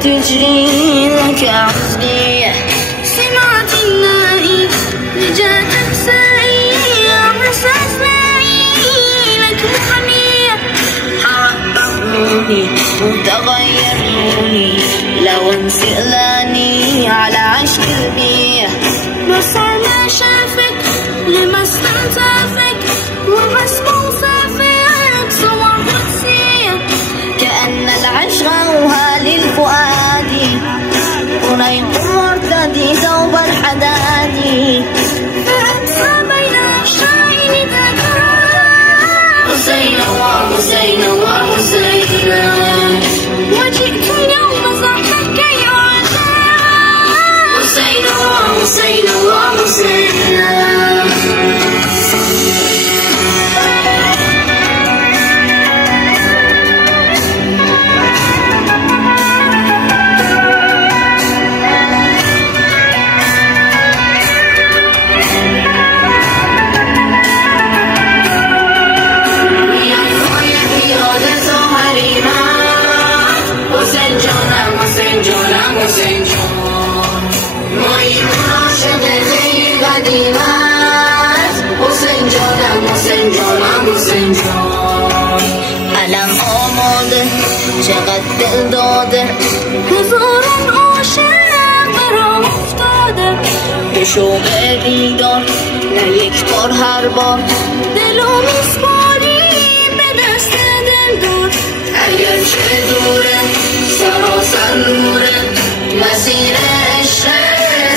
تجري لك عقلي. سمعت النائي لجاتك سائي مساسائي لك محنية. حرقوني وتغيروني لو انسئلاني على عشق البيئة. بس ما شافك لما استنتافك وبس موصافك صور قدسية. كأن العشق أوهى للفؤاد ونيق مرتدي ثوب الحداد. فأنسى بين أشجاري ذكرى حسين وحسين وحسين. وجئت اليوم زحفك كي أعشى حسين وحسين وحسين. علم آماده چقدر دل داده هزاران عاشق برام افتاده. به شوق دیدار نه یک بار هر بار دلو میسپاری به دست دلدار. اگرچه دوره سراسر نوره مسیر عشق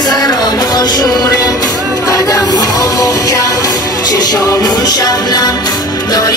زرا با شوره. قدم ها محکم چشامون شب